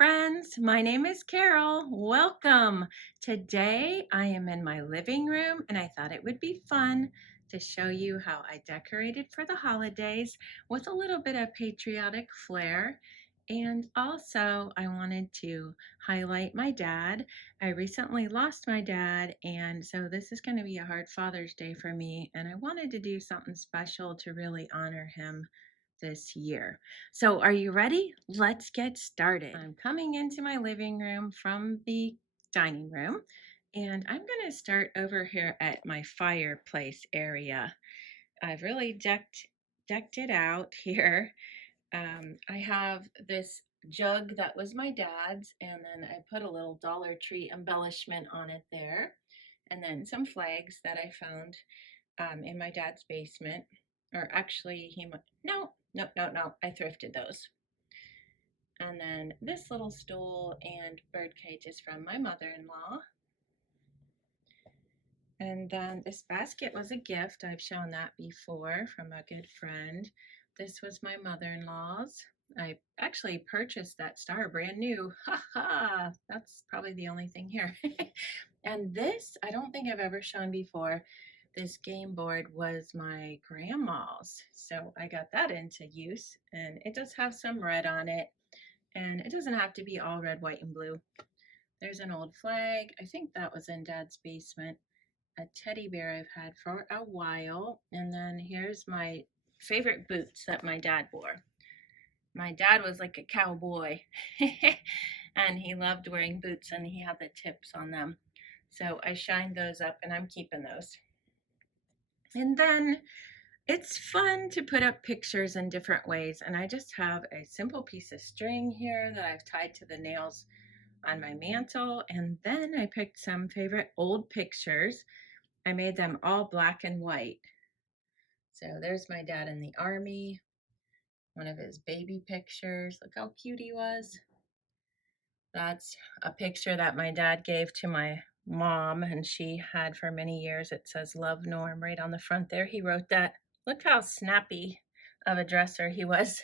friends, my name is Carol. Welcome. Today I am in my living room and I thought it would be fun to show you how I decorated for the holidays with a little bit of patriotic flair. And also I wanted to highlight my dad. I recently lost my dad, and so this is going to be a hard Father's Day for me, and I wanted to do something special to really honor him this year. So are you ready? Let's get started. I'm coming into my living room from the dining room, and I'm going to start over here at my fireplace area. I've really decked it out here. I have this jug that was my dad's, and then I put a little Dollar Tree embellishment on it there, and then some flags that I found in my dad's basement. Or actually, no, I thrifted those. And then this little stool and bird cage is from my mother-in-law. And then this basket was a gift. I've shown that before from a good friend. This was my mother-in-law's. I actually purchased that star brand new. Ha ha! That's probably the only thing here. And this, I don't think I've ever shown before. This game board was my grandma's, so I got that into use, and it does have some red on it, and it doesn't have to be all red, white, and blue. There's an old flag. I think that was in Dad's basement. A teddy bear I've had for a while, and then here's my favorite boots that my dad wore. My dad was like a cowboy, and he loved wearing boots, and he had the tips on them. So I shined those up, and I'm keeping those. And then it's fun to put up pictures in different ways, and I just have a simple piece of string here that I've tied to the nails on my mantle, and then I picked some favorite old pictures. I made them all black and white. So there's my dad in the army, one of his baby pictures. Look how cute he was. That's a picture that my dad gave to my mom, and she had for many years. It says "Love, Norm" right on the front there. He wrote that. Look how snappy of a dresser he was.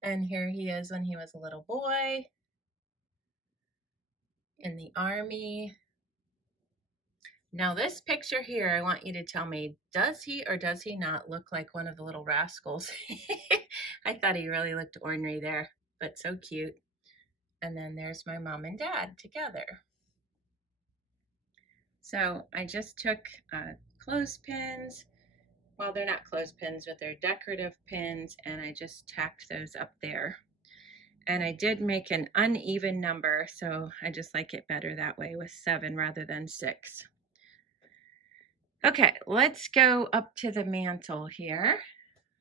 And here he is when he was a little boy in the army. Now this picture here, I want you to tell me, does he or does he not look like one of the little rascals? I thought he really looked ornery there, but so cute. And then there's my mom and dad together. So I just took clothespins. Well, they're not clothespins, but they're decorative pins, and I just tacked those up there. And I did make an uneven number, so I just like it better that way with 7 rather than 6. Okay, let's go up to the mantle here.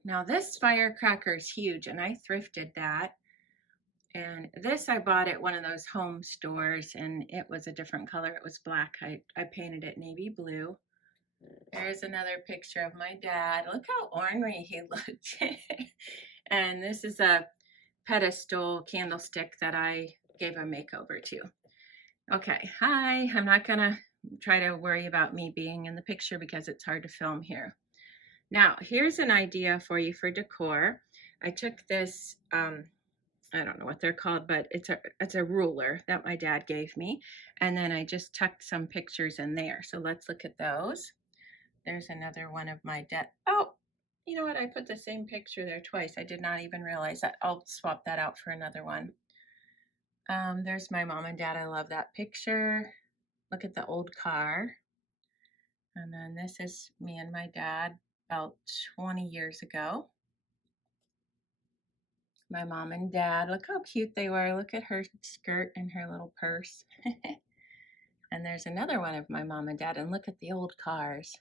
Now this firecracker is huge, and I thrifted that. And this I bought at one of those home stores, and it was a different color. It was black. I painted it navy blue. There's another picture of my dad. Look how ornery he looked. And this is a pedestal candlestick that I gave a makeover to. Okay, hi. I'm not going to try to worry about me being in the picture because it's hard to film here. Now, here's an idea for you for decor. I took this, I don't know what they're called, but it's a ruler that my dad gave me. And then I just tucked some pictures in there. So let's look at those. There's another one of my dad. Oh, you know what? I put the same picture there twice. I did not even realize that. I'll swap that out for another one. There's my mom and dad. I love that picture. Look at the old car. And then this is me and my dad about 20 years ago. My mom and dad, look how cute they were. Look at her skirt and her little purse. And there's another one of my mom and dad, and look at the old cars.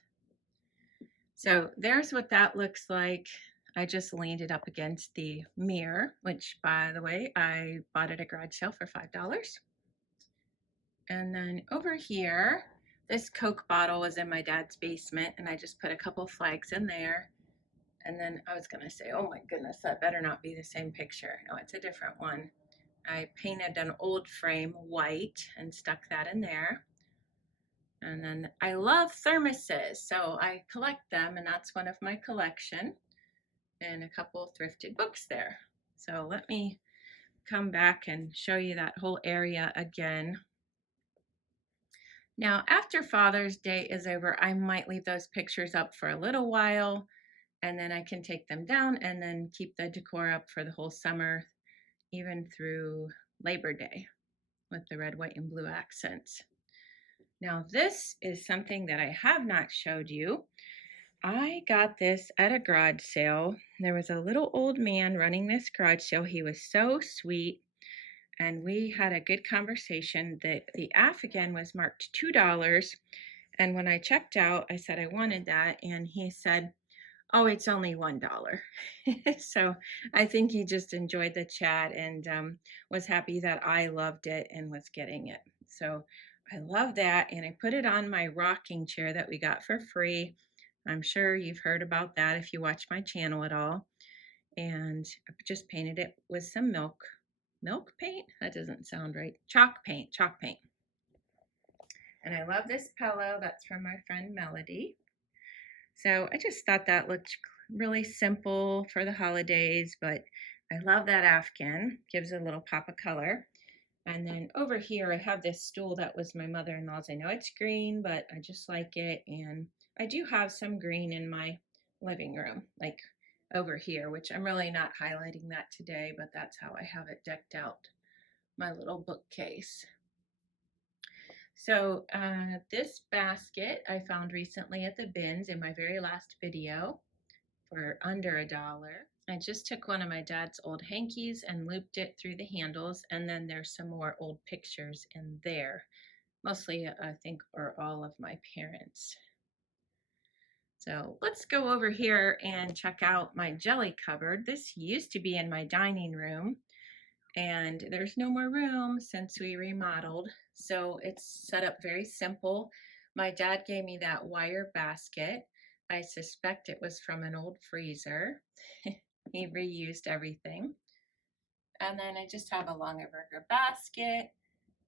So there's what that looks like. I just leaned it up against the mirror, which, by the way, I bought at a garage sale for $5. And then over here, this Coke bottle was in my dad's basement, and I just put a couple flags in there. And then I was going to say, oh my goodness, that better not be the same picture. No, it's a different one. I painted an old frame white and stuck that in there. And then I love thermoses, so I collect them, and that's one of my collection. And a couple thrifted books there. So let me come back and show you that whole area again. Now, after Father's Day is over, I might leave those pictures up for a little while, and then I can take them down and then keep the decor up for the whole summer, even through Labor Day with the red, white, and blue accents. Now, this is something that I have not showed you. I got this at a garage sale. There was a little old man running this garage sale. He was so sweet, and we had a good conversation. The Afghan was marked $2, and when I checked out, I said I wanted that, and he said, oh, it's only $1. So I think he just enjoyed the chat and was happy that I loved it and was getting it. So I love that, and I put it on my rocking chair that we got for free. I'm sure you've heard about that if you watch my channel at all. And I just painted it with some milk paint? That doesn't sound right. Chalk paint. And I love this pillow. That's from my friend Melody. So I just thought that looked really simple for the holidays, but I love that Afghan. Gives a little pop of color. And then over here, I have this stool that was my mother-in-law's. I know it's green, but I just like it. And I do have some green in my living room, like over here, which I'm really not highlighting that today, but that's how I have it decked out, my little bookcase. So this basket I found recently at the bins in my very last video for under $1. I just took one of my dad's old hankies and looped it through the handles, and then there's some more old pictures in there. Mostly, I think, are all of my parents. So let's go over here and check out my jelly cupboard. This used to be in my dining room, and there's no more room since we remodeled. So it's set up very simple. My dad gave me that wire basket. I suspect it was from an old freezer. He reused everything. And then I just have a Longaberger basket,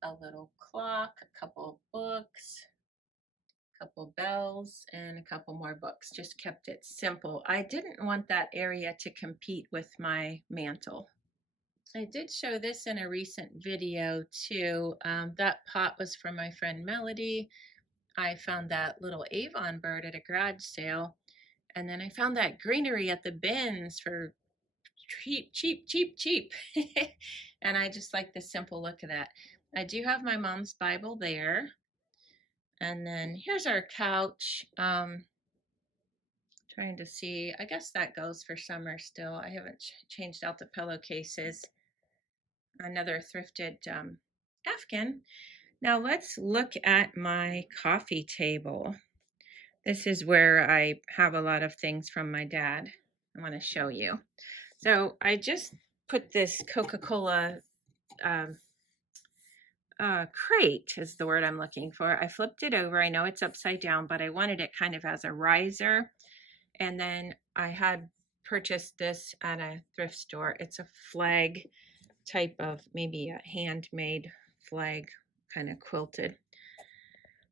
a little clock, a couple books, a couple bells, and a couple more books. Just kept it simple. I didn't want that area to compete with my mantle. I did show this in a recent video too. That pot was from my friend Melody. I found that little Avon bird at a garage sale. And then I found that greenery at the bins for cheap. And I just like the simple look of that. I do have my mom's Bible there. And then here's our couch. Trying to see, I guess that goes for summer still. I haven't changed out the pillowcases. Another thrifted Afghan. Now let's look at my coffee table. This is where I have a lot of things from my dad. I want to show you. So I just put this Coca-Cola crate is the word I'm looking for. I flipped it over. I know it's upside down, but I wanted it kind of as a riser. And then I had purchased this at a thrift store. It's a flag type of, maybe a handmade flag, kind of quilted.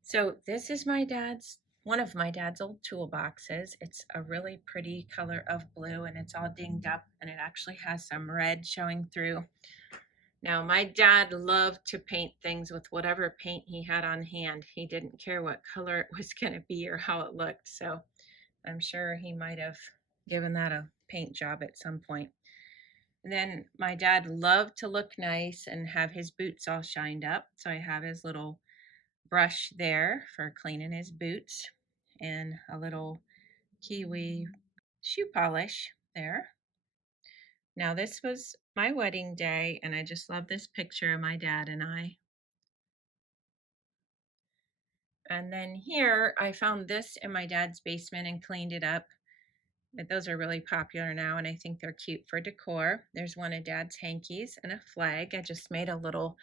So this is my dad's, one of my dad's old toolboxes. It's a really pretty color of blue, and it's all dinged up, and it actually has some red showing through. Now, my dad loved to paint things with whatever paint he had on hand. He didn't care what color it was going to be or how it looked, so I'm sure he might have given that a paint job at some point. And then my dad loved to look nice and have his boots all shined up, so I have his little brush there for cleaning his boots and a little kiwi shoe polish there. Now this was my wedding day, and I just love this picture of my dad and I. And then here I found this in my dad's basement and cleaned it up. Those are really popular now, and I think they're cute for decor. There's one of Dad's hankies and a flag. I just made a little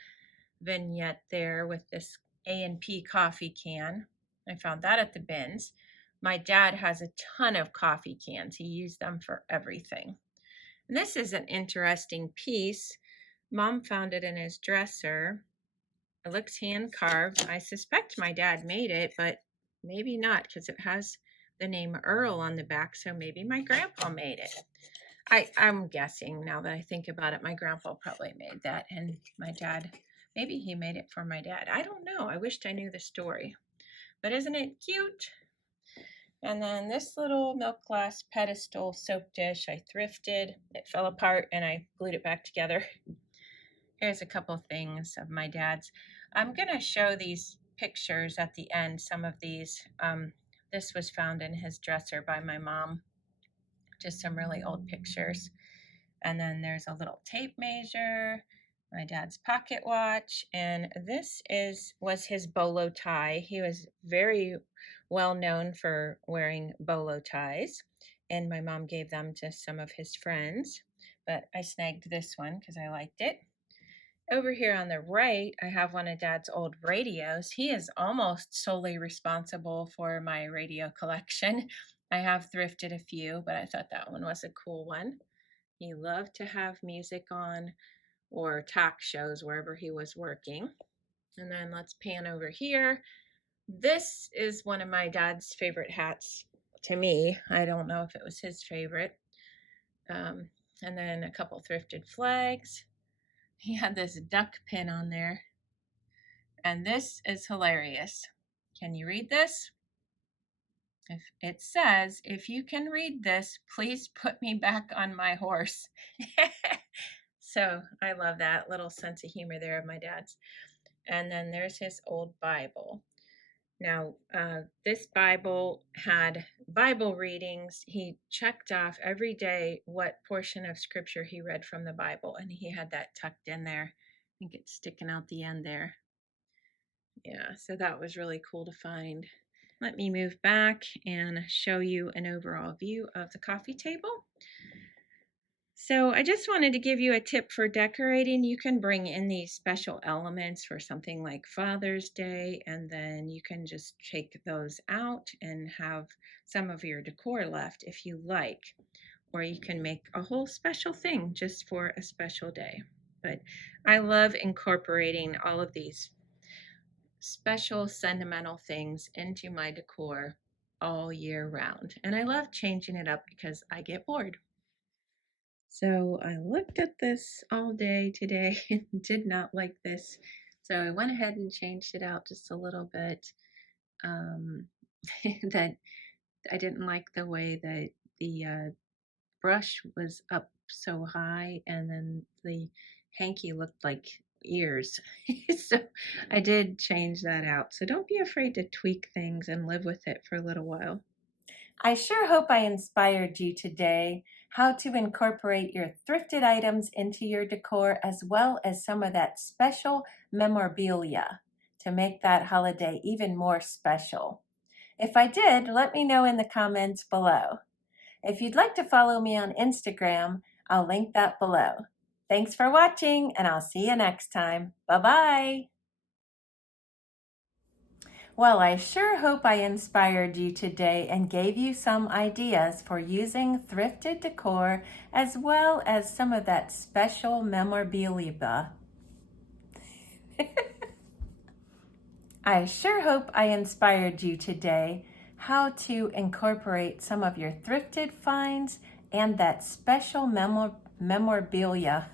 vignette there with this A&P coffee can. I found that at the bins. My dad has a ton of coffee cans. He used them for everything. And this is an interesting piece. Mom found it in his dresser. It looks hand carved. I suspect my dad made it, but maybe not, because it has the name Earl on the back, so maybe my grandpa made it. I'm guessing now that I think about it, my grandpa probably made that, and my dad, maybe he made it for my dad. I don't know. I wished I knew the story. But isn't it cute? And then this little milk glass pedestal soap dish I thrifted. It fell apart and I glued it back together. Here's a couple things of my dad's. I'm going to show these pictures at the end, some of these. This was found in his dresser by my mom. Just some really old pictures. And then there's a little tape measure, my dad's pocket watch, and this was his bolo tie. He was very well known for wearing bolo ties, and my mom gave them to some of his friends, but I snagged this one because I liked it. Over here on the right, I have one of Dad's old radios. He is almost solely responsible for my radio collection. I have thrifted a few, but I thought that one was a cool one. He loved to have music on or talk shows wherever he was working. And then let's pan over here. This is one of my dad's favorite hats to me. I don't know if it was his favorite. And then a couple thrifted flags. He had this duck pin on there. And this is hilarious. Can you read this? If it says, "If you can read this, please put me back on my horse." So I love that little sense of humor there of my dad's. And then there's his old Bible. Now, this Bible had Bible readings. He checked off every day what portion of scripture he read from the Bible, and he had that tucked in there. I think it's sticking out the end there. Yeah, so that was really cool to find. Let me move back and show you an overall view of the coffee table. So I just wanted to give you a tip for decorating. You can bring in these special elements for something like Father's Day, and then you can just take those out and have some of your decor left if you like. Or you can make a whole special thing just for a special day. But I love incorporating all of these special sentimental things into my decor all year round. And I love changing it up because I get bored. So I looked at this all day today and did not like this. So I went ahead and changed it out just a little bit. That I didn't like the way that the brush was up so high and then the hanky looked like ears. So I did change that out. So don't be afraid to tweak things and live with it for a little while. I sure hope I inspired you today how to incorporate your thrifted items into your decor, as well as some of that special memorabilia to make that holiday even more special. If I did, let me know in the comments below. If you'd like to follow me on Instagram, I'll link that below. Thanks for watching, and I'll see you next time. Bye-bye. Well, I sure hope I inspired you today and gave you some ideas for using thrifted decor, as well as some of that special memorabilia. I sure hope I inspired you today how to incorporate some of your thrifted finds and that special memorabilia